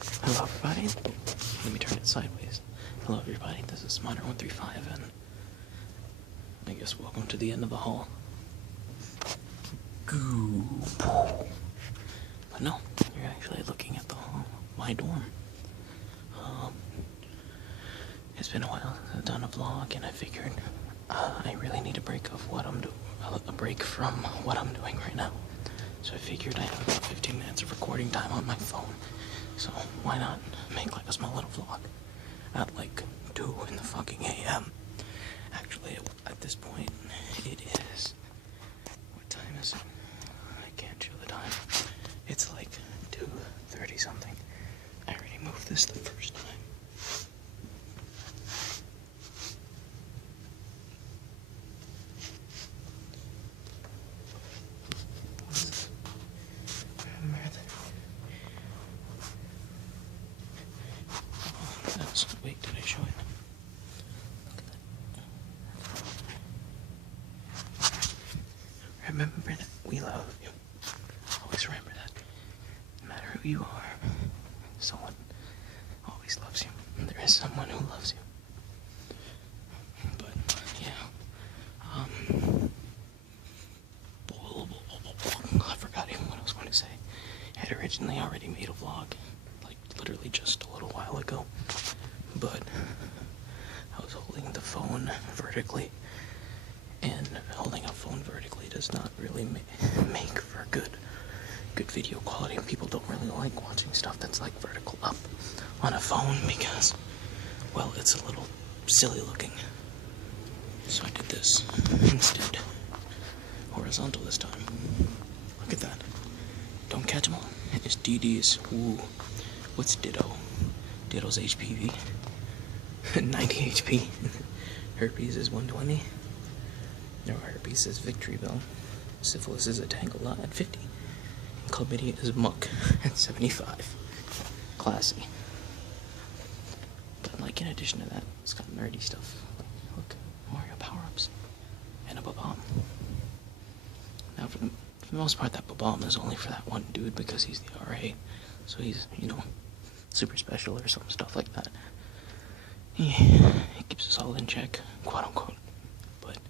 Hello everybody. Let me turn it sideways. Hello everybody, this is Modern135 and I guess welcome to the end of the hall. But no, you're actually looking at the hall, my dorm. It's been a while since I've done a vlog and I figured I really need a break of what I'm doing, a break from what I'm doing right now. So I figured I have about 15 minutes of recording time on my phone. So why not make like a small little vlog at like 2 in the fucking AM. Actually, at this point, it is, what time is it? I can't show the time. It's like 2:30 something. I already moved this the first time. Wait, did I show it? Look at that. Remember that we love you. Always remember that. No matter who you are, someone always loves you. There is someone who loves you. But, yeah. I forgot even what I was going to say. I had originally already made a vlog, like literally just a little while ago. But I was holding the phone vertically, and holding a phone vertically does not really make for good video quality. People don't really like watching stuff that's like vertical up on a phone because, well, it's a little silly looking. So I did this instead, horizontal this time. Look at that. Don't catch them all. It's DD's. Ooh. What's Ditto? Ditto's HPV. 90 HP. Herpes is 120. No, herpes is Victory Bell. Syphilis is a Tangle at 50. And chlamydia is Muck at 75. Classy. But like in addition to that, it's got nerdy stuff. Look, Mario power-ups. And a bomb. Now for the most part, that bomb is only for that one dude because he's the RA. So he's, you know, super special or some stuff like that. Yeah, it keeps us all in check, quote unquote. But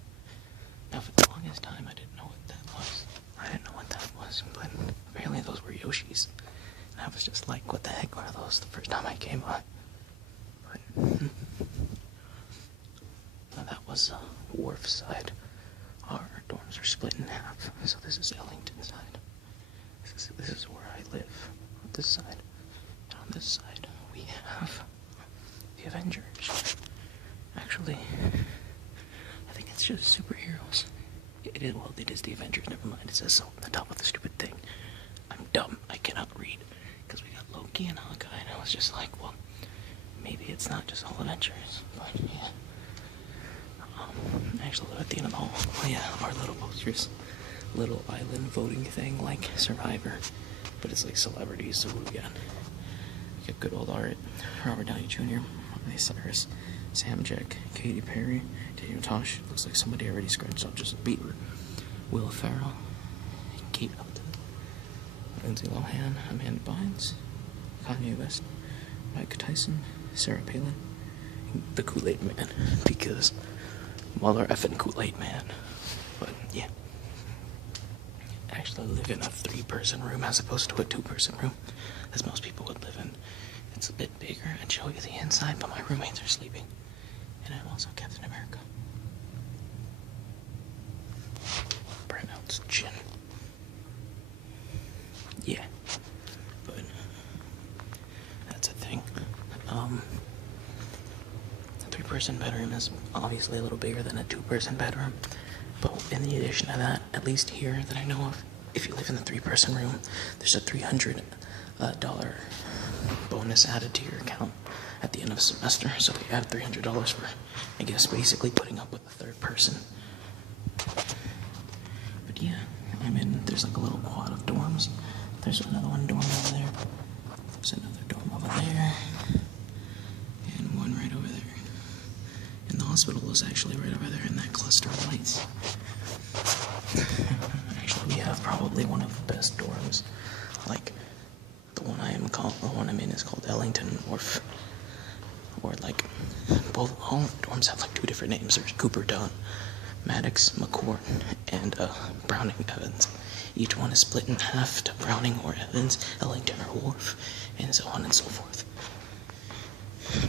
now for the longest time I didn't know what that was. But apparently those were Yoshis. And I was just like, what the heck are those the first time I came by? But now that was Wharf side. Our dorms are split in half. So this is Ellington side. This is where I live. On this side. And on this side we have the Avengers. Actually, I think it's just superheroes. It is the Avengers, never mind. It says so on the top of the stupid thing. I'm dumb. I cannot read. Because we got Loki and Hawkeye, and I was just like, well, maybe it's not just all Avengers. But, yeah. Actually, at the end of the hall, yeah, our little posters. Little island voting thing, like Survivor. But it's like celebrities, so who we got? We got good old Art, Robert Downey Jr., Cyrus, Sam Jack, Katy Perry, Daniel Tosh. Looks like somebody already scratched up just a Bieber. Will Ferrell, Kate Upton, Lindsay Lohan, Amanda Bynes, Kanye West, Mike Tyson, Sarah Palin, the Kool-Aid Man, because mother effing Kool-Aid Man. But yeah, actually live in a 3-person room as opposed to a 2-person room, as most people would live in. It's a bit bigger and show you the inside, but my roommates are sleeping. And I'm also Captain America. Pronounced Jin. Yeah. But that's a thing. A 3-person bedroom is obviously a little bigger than a 2-person bedroom. But in addition to that, at least here that I know of, if you live in the 3-person room, there's a $300 bonus added to your account at the end of a semester. So we add $300 for, I guess, basically putting up with the 3rd person. But yeah, there's like a little quad of dorms. There's another one dorm over there. There's another dorm over there. And one right over there. And the hospital is actually right over there in that cluster of lights. Actually, we have probably one of the best dorms. Like, the one I am calling the one I'm in is called Ellington Wharf. Or like, all the dorms have like 2 different names. There's Cooper Dunn, Maddox, McCourt, and Browning Evans. Each one is split in half to Browning or Evans, Ellington or Wharf, and so on and so forth.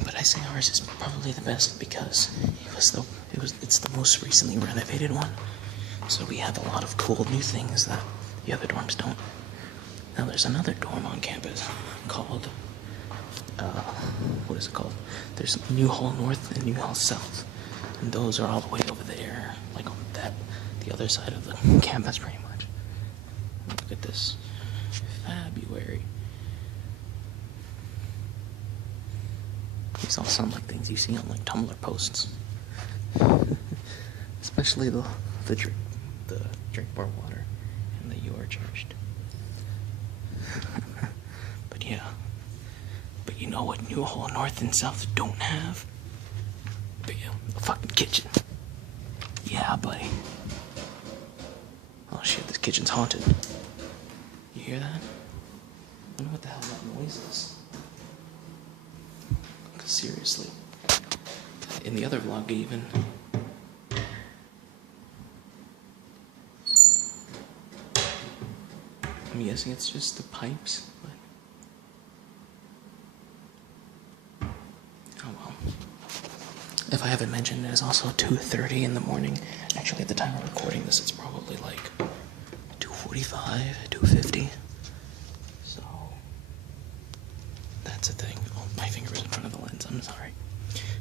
But I say ours is probably the best because it's the most recently renovated one. So we have a lot of cool new things that the other dorms don't. Now there's another dorm on campus called, what is it called? There's New Hall North and New Hall South. And those are all the way over there, like on the other side of the campus pretty much. Look at this. February. These all sound like things you see on like Tumblr posts. Especially the drink bar water and the "you are charged." But yeah. But you know what New Hall North and South don't have? Bam, a fucking kitchen. Yeah, buddy. Oh shit, this kitchen's haunted. You hear that? I wonder what the hell that noise is. Cause seriously. In the other vlog even. I'm guessing it's just the pipes, but oh well. If I haven't mentioned, it is also 2:30 in the morning. Actually, at the time of recording this, it's probably like 2:45, 2:50. So that's a thing. Oh, my finger was in front of the lens. I'm sorry.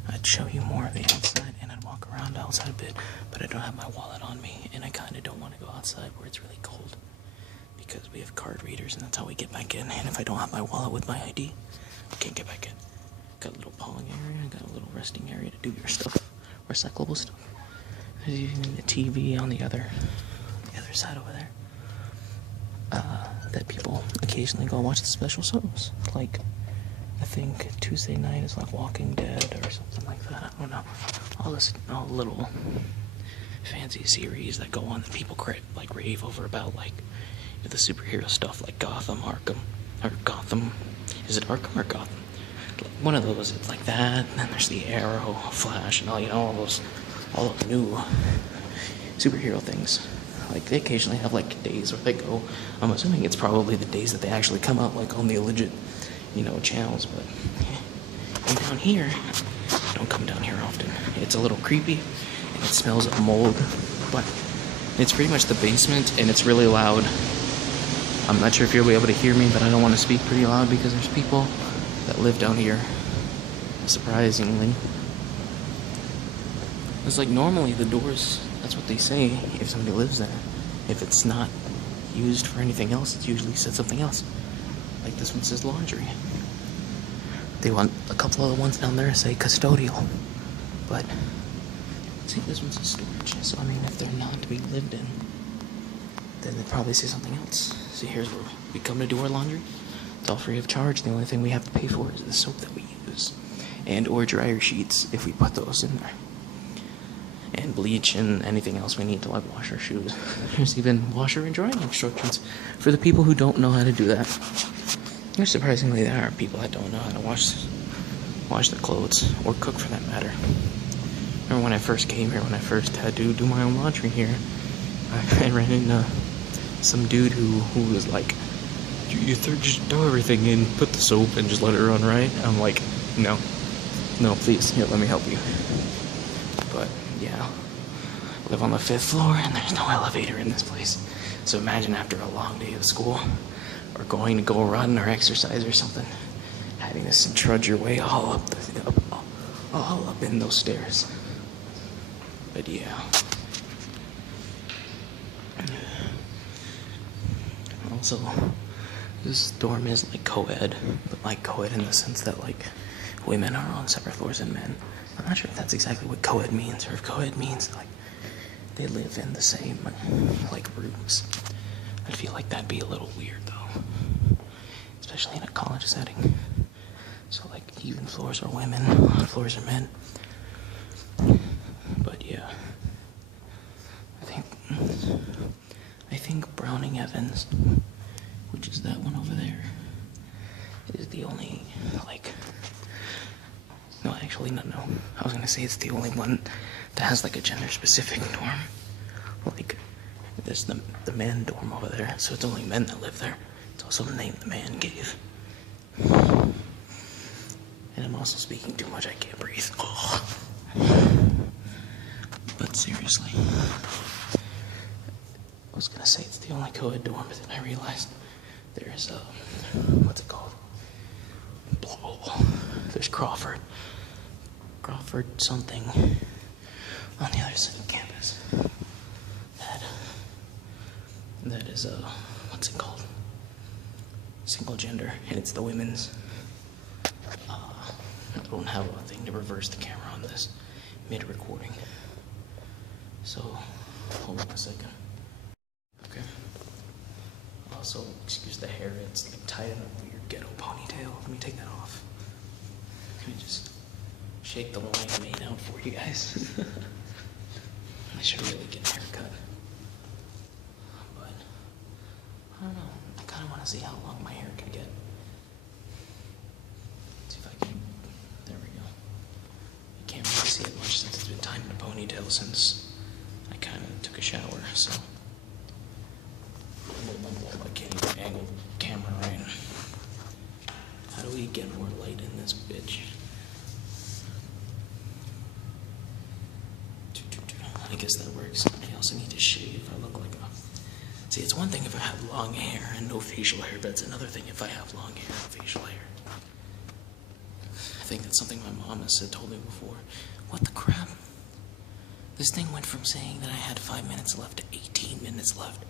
I'd show you more of the outside, and I'd walk around outside a bit, but I don't have my wallet on me, and I kind of don't want to go outside where it's really cold. Because we have card readers and that's how we get back in. And if I don't have my wallet with my ID, I can't get back in. Got a little pawing area, got a little resting area to do your stuff, recyclable stuff. There's even the TV on the other side over there. That people occasionally go watch the special shows. Like, I think Tuesday night is like Walking Dead or something like that. I don't know. All little fancy series that go on that people rave over about, like the superhero stuff, like Gotham, Arkham, or Gotham. Is it Arkham or Gotham? One of those. It's like that. And then there's the Arrow, Flash, and all those new superhero things. Like they occasionally have like days where they go. I'm assuming it's probably the days that they actually come out like on the legit, channels. But and down here, I don't come down here often. It's a little creepy and it smells of mold. But it's pretty much the basement and it's really loud. I'm not sure if you'll be able to hear me, but I don't want to speak pretty loud because there's people that live down here, surprisingly. It's like normally the doors, that's what they say if somebody lives there. If it's not used for anything else, it usually says something else. Like this one says laundry. They want a couple other ones down there say custodial. But see, this one says storage. So I mean, if they're not to be lived in, then they'd probably say something else. See, here's where we come to do our laundry. It's all free of charge. The only thing we have to pay for is the soap that we use. And or dryer sheets if we put those in there. And bleach and anything else we need to like wash our shoes. There's even washer and drying instructions for the people who don't know how to do that. Surprisingly, there are people that don't know how to wash their clothes or cook for that matter. Remember when I first came here, when I first had to do my own laundry here, I ran into some dude who was like, you just throw everything in, put the soap, and just let it run, right? I'm like, no, please, here, let me help you. But yeah, I live on the 5th floor, and there's no elevator in this place. So imagine after a long day of school, or going to go run or exercise or something, having to trudge your way all up in those stairs. But yeah. Also, this dorm is like co-ed, but like co-ed in the sense that like women are on separate floors than men. I'm not sure if that's exactly what co-ed means, or if co-ed means like they live in the same like rooms. I feel like that'd be a little weird though, especially in a college setting. So like even floors are women, odd floors are men. But yeah, I think Browning Evans, which is that one over there, is the only, like, no, actually, no. I was gonna say it's the only one that has, like, a gender-specific dorm. Like, there's the man dorm over there, so it's only men that live there. It's also the name the man gave. And I'm also speaking too much, I can't breathe. Oh. But seriously, I was gonna say it's the only co-ed dorm, but then I realized there's, what's it called? There's Crawford something on the other side of campus. That is, what's it called? Single gender, and it's the women's. I don't have a thing to reverse the camera on this mid-recording. So, hold on a second. Okay. Also, excuse the hair, it's like tied in a weird ghetto ponytail. Let me take that off. Let me just shake the line made out for you guys. I should really get a haircut. But, I don't know. I kind of want to see how long my hair can get. See if I can. There we go. You can't really see it much since it's been tied in a ponytail since I kind of took a shower, so. I can't even angle the camera right. How do we get more light in this bitch? I guess that works. I also need to shave. I look like a... See, it's one thing if I have long hair and no facial hair, but it's another thing if I have long hair and facial hair. I think that's something my mom has told me before. What the crap? This thing went from saying that I had 5 minutes left to 18 minutes left.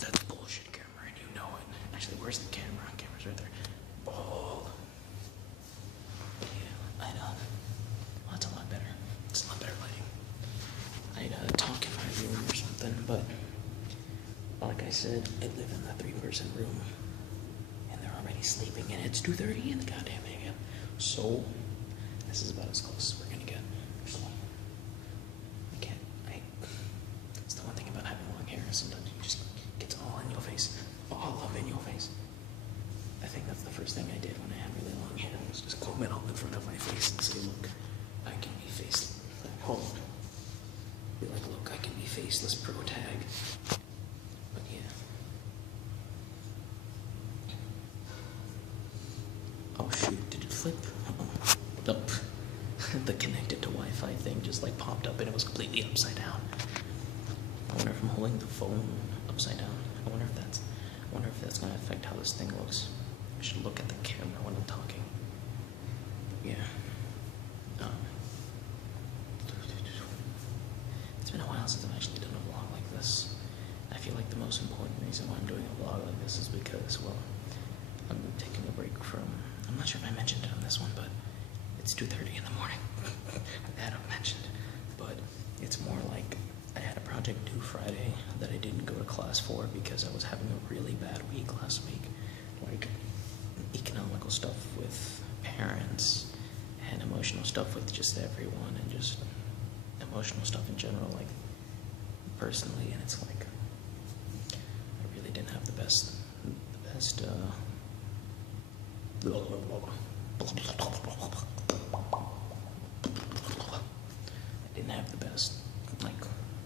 That's bullshit, camera, and you know it. Actually, where's the camera? Camera's right there. Ball. Yeah, I'd, well, that's a lot better. It's a lot better lighting. I'd talk in my room or something, but like I said, I live in the 3-person room, and they're already sleeping, and it's 2:30 in the goddamn AM. So, this is about as close as we're gonna get. So, it's the one thing about having long hair, sometimes you just gets all in your face, all up in your face. I think that's the first thing I did when I had really long hair, was just comb it all in front of my face and say, look, I can be faceless. Hold on. Be like, look, I can be faceless pro tag. But yeah. Oh shoot, did it flip? Nope. The connected to Wi-Fi thing just like popped up and it was completely upside down. I wonder if I'm holding the phone upside down. I wonder if that's gonna affect how this thing looks. I should look at the camera when I'm talking. Yeah. It's been a while since I've actually done a vlog like this. I feel like the most important reason why I'm doing a vlog like this is because, well, I'm taking a break from, I'm not sure if I mentioned it on this one, but it's 2:30 in the morning. That I've mentioned. But it's more like I had a project due Friday that I didn't go to class for because I was having a really bad week last week. Like economical stuff with parents and emotional stuff with just everyone and just emotional stuff in general, like personally, and it's like I really didn't have the best I didn't have the best like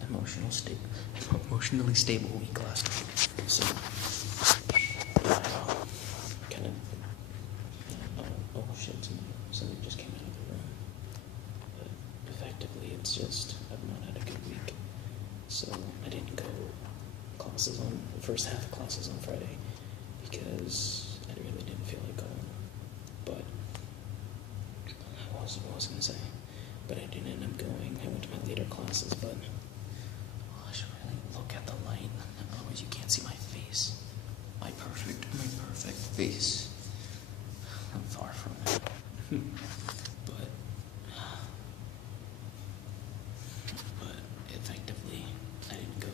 emotionally stable week last week, so kind of oh shit, somebody just came out of the room. But effectively, it's just I've not had a good week, so I didn't go classes on the first half of classes on Friday because I really didn't feel like going. But what was I gonna say? But I didn't end up going. I went to my later classes, but I should really look at the light. Otherwise, you can't see my face. My perfect face. I'm far from it. but effectively, I didn't go,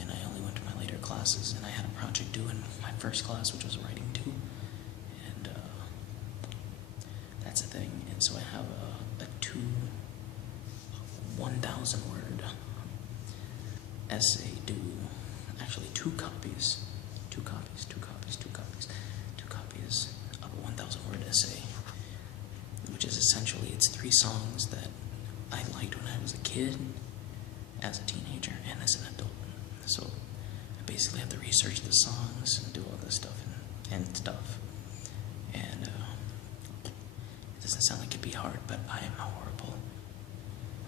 and I only went to my later classes. And I had a project due in my first class, which was writing 2, and that's a thing. And so I have a 1,000 word essay due, actually 2 copies of a 1,000 1,000-word essay, which is essentially, it's 3 songs that I liked when I was a kid, as a teenager, and as an adult. So I basically have to research the songs and do all this stuff and stuff. And it doesn't sound like it'd be hard, but I am horrible.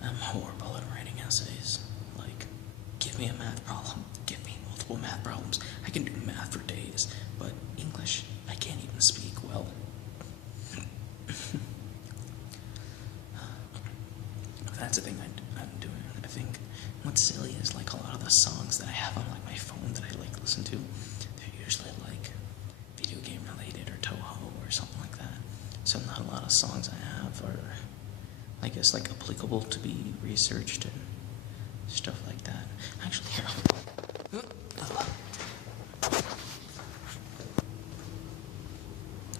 I'm horrible at writing essays. Like, give me a math problem, give me multiple math problems. I can do math for days, but English, I can't even speak well. That's the thing I'm doing. I think what's silly is like a lot of the songs that I have on like my phone that I like listen to, they're usually like video game related or Toho or something like that. So not a lot of songs I have are, I guess, like applicable to be researched and stuff like that. Actually, here,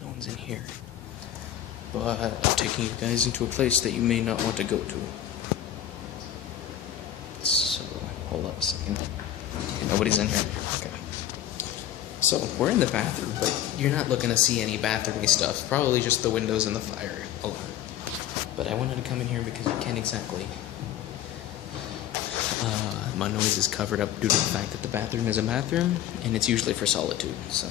no one's in here, but I'm taking you guys into a place that you may not want to go to. So, hold up a second. Okay, nobody's in here. Okay. So, we're in the bathroom, but you're not looking to see any bathroomy stuff. Probably just the windows and the fire alone. But I wanted to come in here because you can't exactly... my noise is covered up due to the fact that the bathroom is a bathroom, and it's usually for solitude, so...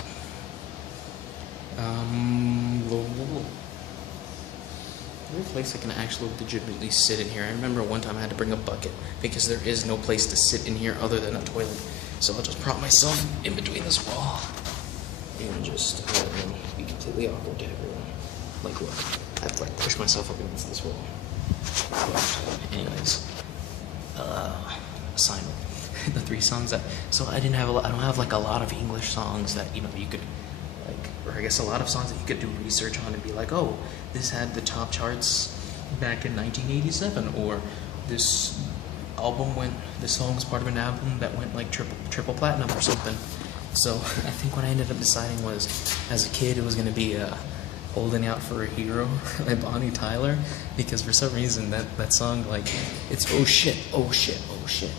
There's a place I can actually legitimately sit in here. I remember one time I had to bring a bucket because there is no place to sit in here other than a toilet. So I'll just prop myself in between this wall and just be completely awkward to everyone. Like, look, I have to like push myself up against this wall. But anyways, assignment. The 3 songs that, so I don't have like a lot of English songs that, you know, you could like, or I guess a lot of songs that you could do research on and be like, oh, this had the top charts back in 1987, or this song was part of an album that went like triple platinum or something. So I think what I ended up deciding was, as a kid, it was gonna be Holding Out for a Hero by Bonnie Tyler, because for some reason that song, like, it's oh shit, oh shit, oh shit.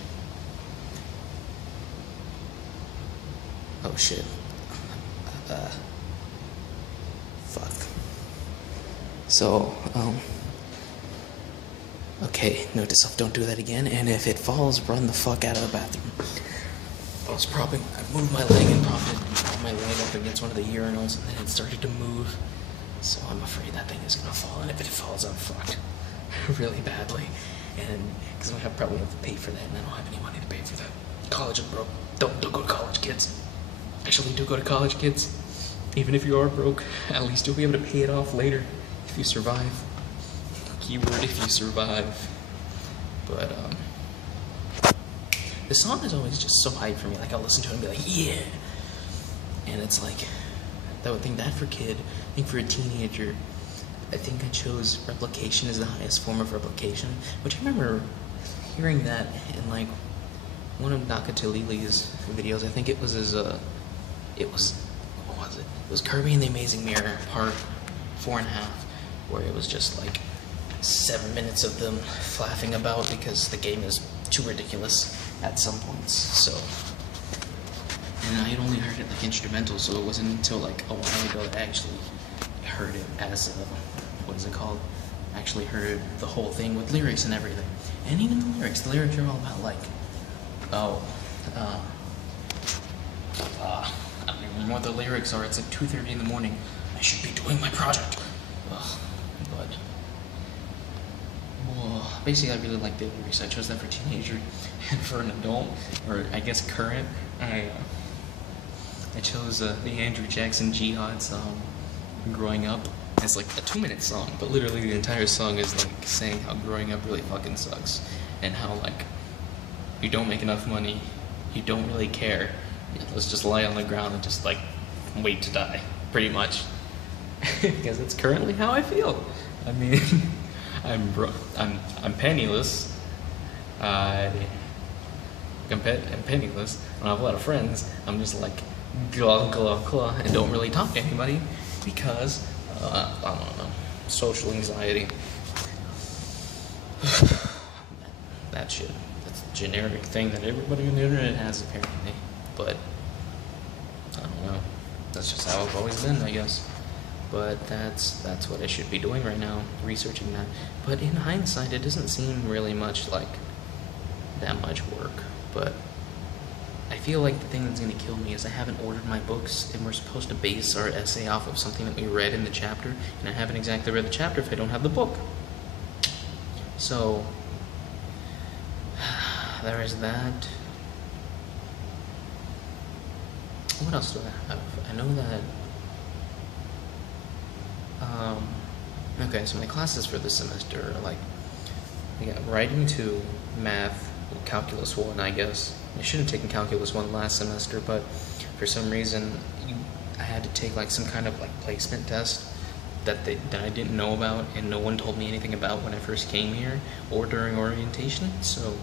Oh shit. Fuck. So, okay, note to self, don't do that again, and if it falls, run the fuck out of the bathroom. I moved my leg and propped my leg up against one of the urinals, and then it started to move, so I'm afraid that thing is gonna fall, and if it falls, I'm fucked really badly, and because I probably have to pay for that, and I don't have any money to pay for that. College is broke. Don't go to college, kids. Actually, do go to college, kids. Even if you are broke, at least you'll be able to pay it off later if you survive. Keyword, if you survive. But, the song is always just so hype for me. Like, I'll listen to it and be like, yeah! And it's like, that for a kid, I think for a teenager, I think I chose replication as the highest form of replication, which I remember hearing that in, like, one of Nakatili's videos. I think it was his, what was it? It was Kirby and the Amazing Mirror, part 4.5, where it was just like 7 minutes of them flapping about because the game is too ridiculous at some points. So, and I had only heard it like instrumental, so it wasn't until like a while ago that I actually heard it as what is it called? Actually heard the whole thing with lyrics and everything. And even the lyrics are all about like, I don't even remember what the lyrics are. It's like 2:30 in the morning. I should be doing my project. But basically, I really like the lyrics. I chose that for teenager, and for an adult, or I guess current, I chose the Andrew Jackson Jihad song, "Growing Up," as like a 2-minute song, but literally the entire song is like saying how growing up really fucking sucks, and how like you don't make enough money, you don't really care. Let's just lie on the ground and just like wait to die, pretty much. Because it's currently how I feel. I mean, I'm penniless. I'm penniless. I don't have a lot of friends. I'm just like blah, and don't really talk to anybody because I don't know, social anxiety. That shit. That's a generic thing that everybody on the internet has apparently. But I don't know. That's just how I've always been, I guess. But that's what I should be doing right now, researching that. But in hindsight, it doesn't seem really much like that much work. But I feel like the thing that's going to kill me is I haven't ordered my books, and we're supposed to base our essay off of something that we read in the chapter, and I haven't exactly read the chapter if I don't have the book. So, there is that. What else do I have? I know that... okay, so my classes for this semester are like... I got writing 2, math, calculus 1, I guess. I should have taken calculus 1 last semester, but for some reason I had to take like some kind of like placement test that I didn't know about, and no one told me anything about when I first came here or during orientation, so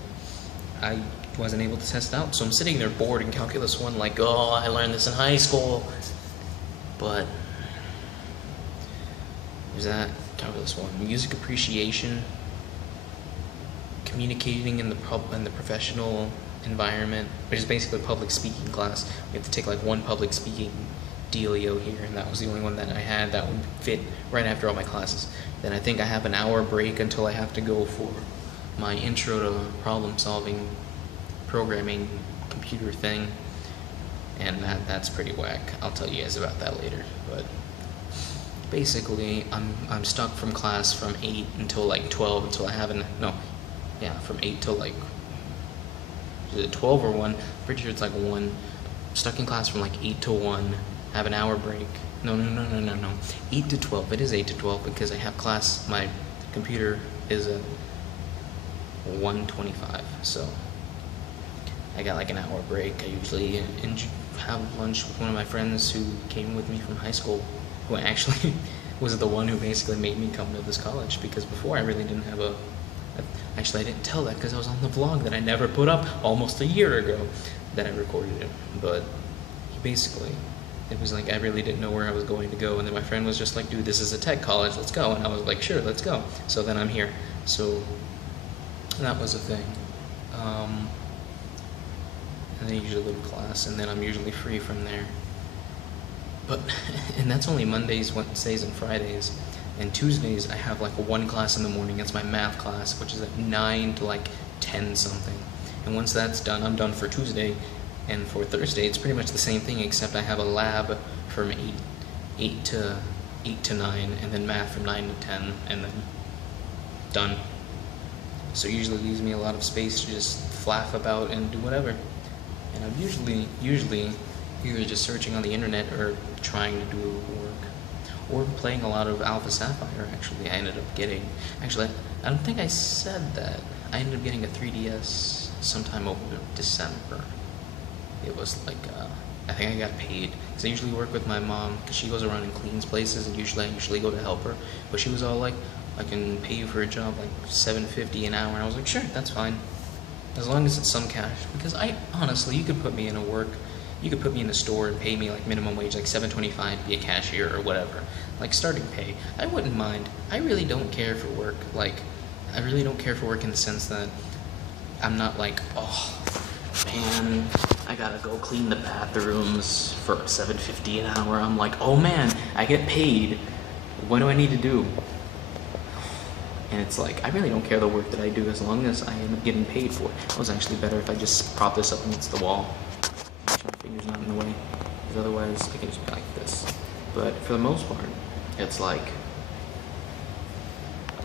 I wasn't able to test out. So I'm sitting there bored in calculus 1 like, oh, I learned this in high school. But there's that, calculus 1. Music appreciation, communicating in the professional environment, which is basically a public speaking class. We have to take like one public speaking dealio here, and that was the only one that I had that would fit right after all my classes. Then I think I have an hour break until I have to go for my intro to problem solving, programming, computer thing, and that's pretty whack. I'll tell you guys about that later. But basically, I'm stuck from class from 8 until like 12 until I have from 8 till like, is it 12 or 1? Pretty sure it's like 1. Stuck in class from like 8 to 1. Have an hour break. No. 8 to 12. It is 8 to 12 because I have class. My computer is at 1:25. So I got like an hour break. I usually have lunch with one of my friends who came with me from high school, who actually was the one who basically made me come to this college, because before I really didn't have actually I didn't tell that because I was on the vlog that I never put up almost a year ago that I recorded it. But basically, it was like I really didn't know where I was going to go, and then my friend was just like, dude, this is a tech college, let's go. And I was like, sure, let's go. So then I'm here. So that was a thing. And then I usually go to class, and then I'm usually free from there. But, and that's only Mondays, Wednesdays, and Fridays. And Tuesdays, I have like one class in the morning. It's my math class, which is at 9 to like 10 something. And once that's done, I'm done for Tuesday. And for Thursday, it's pretty much the same thing, except I have a lab from 8 to 9, and then math from 9 to 10, and then done. So it usually leaves me a lot of space to just flaff about and do whatever. And I'm usually either just searching on the internet or trying to do work, or playing a lot of Alpha Sapphire. Actually, I ended up getting, I don't think I said that. I ended up getting a 3DS sometime over December. It was like, I think I got paid, because I usually work with my mom, because she goes around and cleans places, and I usually go to help her. But she was all like, I can pay you for a job like $7.50 an hour. And I was like, sure, that's fine, as long as it's some cash. Because honestly, you could put me in a store and pay me like minimum wage, like $7.25 to be a cashier or whatever, like starting pay. I wouldn't mind. I really don't care for work. Like, I really don't care for work in the sense that I'm not like, oh man, I gotta go clean the bathrooms for $7.50 an hour. I'm like, oh man, I get paid. What do I need to do? And it's like, I really don't care the work that I do as long as I end up getting paid for it. It was actually better if I just prop this up against the wall. Make sure my finger's not in the way, because otherwise I can just be like this. But for the most part, it's like,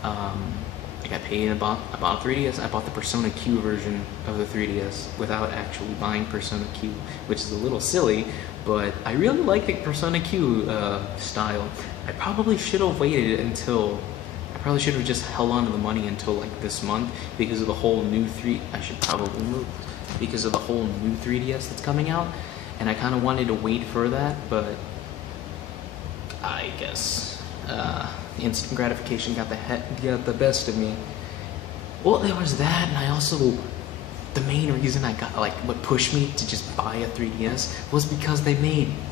I got paid. I bought a 3DS. I bought the Persona Q version of the 3DS without actually buying Persona Q, which is a little silly, but I really like the Persona Q style. I probably should have waited until, I probably should have just held on to the money until like this month, because of the whole new I should probably move, because of the whole new 3DS that's coming out, and I kind of wanted to wait for that, but I guess instant gratification got the best of me. Well, there was that, and I also, the main reason I got, like, what pushed me to just buy a 3DS was because they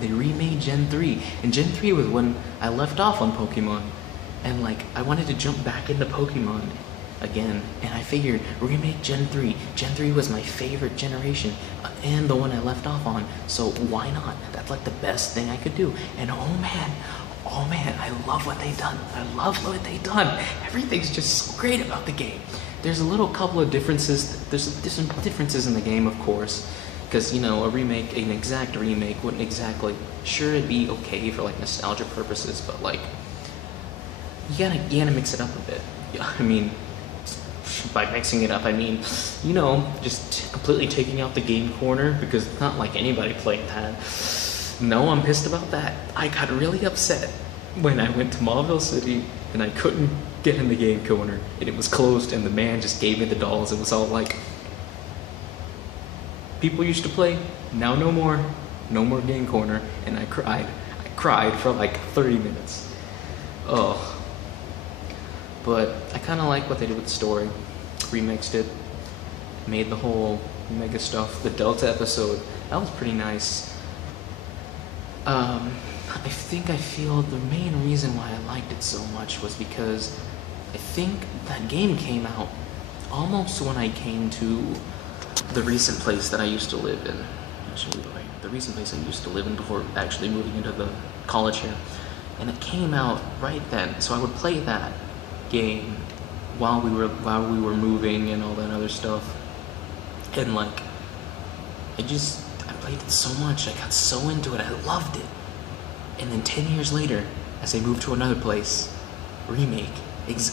remade Gen 3, and Gen 3 was when I left off on Pokemon, and like, I wanted to jump back into Pokemon again, and I figured, remake Gen 3. Gen 3 was my favorite generation, and the one I left off on, so why not? That's like the best thing I could do. And oh man, oh man, I love what they've done. I love what they've done. Everything's just so great about the game. There's a little couple of differences. There's some differences in the game, of course, because, you know, a remake, an exact remake wouldn't exactly, sure, it'd be okay for like nostalgia purposes, but like, you gotta mix it up a bit. Yeah, I mean, by mixing it up, I mean, you know, just completely taking out the game corner, because it's not like anybody played that. No, I'm pissed about that. I got really upset when I went to Mauville City and I couldn't get in the game corner and it was closed and the man just gave me the dolls. It was all like, people used to play, now no more. No more game corner. And I cried. I cried for like 30 minutes. Oh. But I kind of like what they did with the story. Remixed it. Made the whole mega stuff. The Delta episode, that was pretty nice. I feel the main reason why I liked it so much was because I think that game came out almost when I came to the recent place that I used to live in. Actually, the recent place I used to live in before actually moving into the college here. And it came out right then, so I would play that game while we were moving and all that other stuff. And like, I played it so much, I got so into it, I loved it. And then 10 years later, as I moved to another place, remake,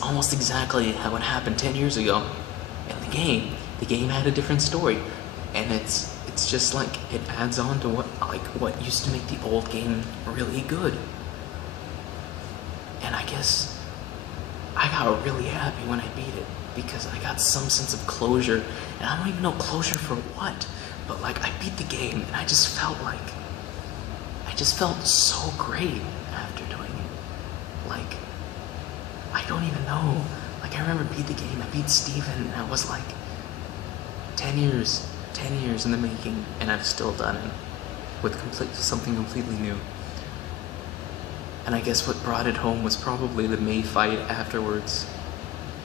almost exactly how it happened 10 years ago. And the game had a different story. And it's just like, it adds on to what used to make the old game really good. And I guess I got really happy when I beat it, because I got some sense of closure. And I don't even know closure for what. But like, I beat the game and I just felt so great after doing it. Like, I don't even know. Like, I remember beat the game, I beat Steven, and I was like, 10 years in the making, and I've still done it with something completely new. And I guess what brought it home was probably the May fight afterwards.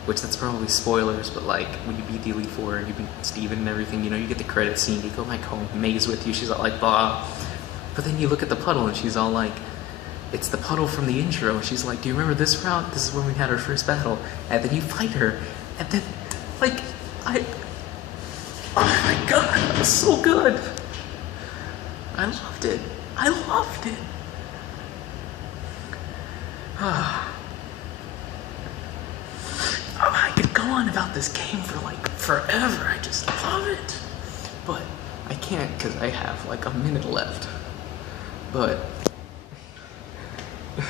Which, that's probably spoilers, but like, when you beat the Elite Four and you beat Steven and everything, you know, you get the credit scene, you go back home, May's with you, she's all like, blah. But then you look at the puddle and she's all like, it's the puddle from the intro. She's like, do you remember this route? This is when we had our first battle. And then you fight her, and then, like, oh my god, that was so good. I loved it. I loved it. I could go on about this game for like forever. I just love it. But I can't, because I have like a minute left. But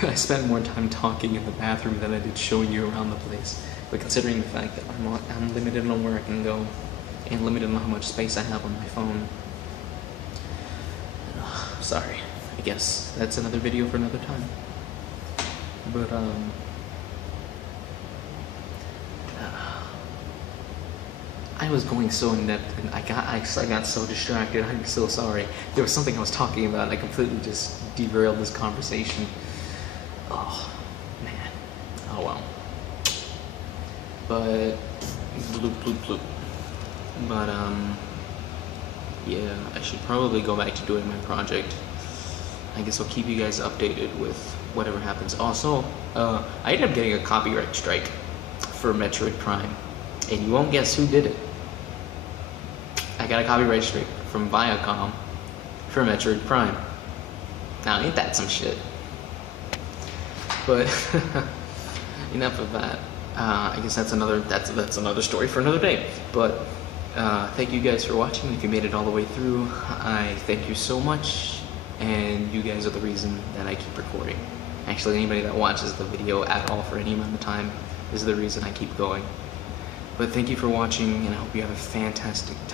I spent more time talking in the bathroom than I did showing you around the place. But considering the fact that I'm limited on where I can go and limited on how much space I have on my phone. Sorry. I guess that's another video for another time. But I was going so in depth, and I got so distracted. I'm so sorry. There was something I was talking about, and I completely just derailed this conversation. Oh man. Oh well. But bloop bloop bloop. But yeah, I should probably go back to doing my project. I guess I'll keep you guys updated with whatever happens. Also, I ended up getting a copyright strike for Metroid Prime. And you won't guess who did it. I got a copyright strike from Viacom for Metroid Prime. Now, ain't that some shit? But enough of that. I guess that's another story for another day. But thank you guys for watching. If you made it all the way through, I thank you so much. And you guys are the reason that I keep recording. Actually, anybody that watches the video at all for any amount of time is the reason I keep going. But thank you for watching, and I hope you have a fantastic time.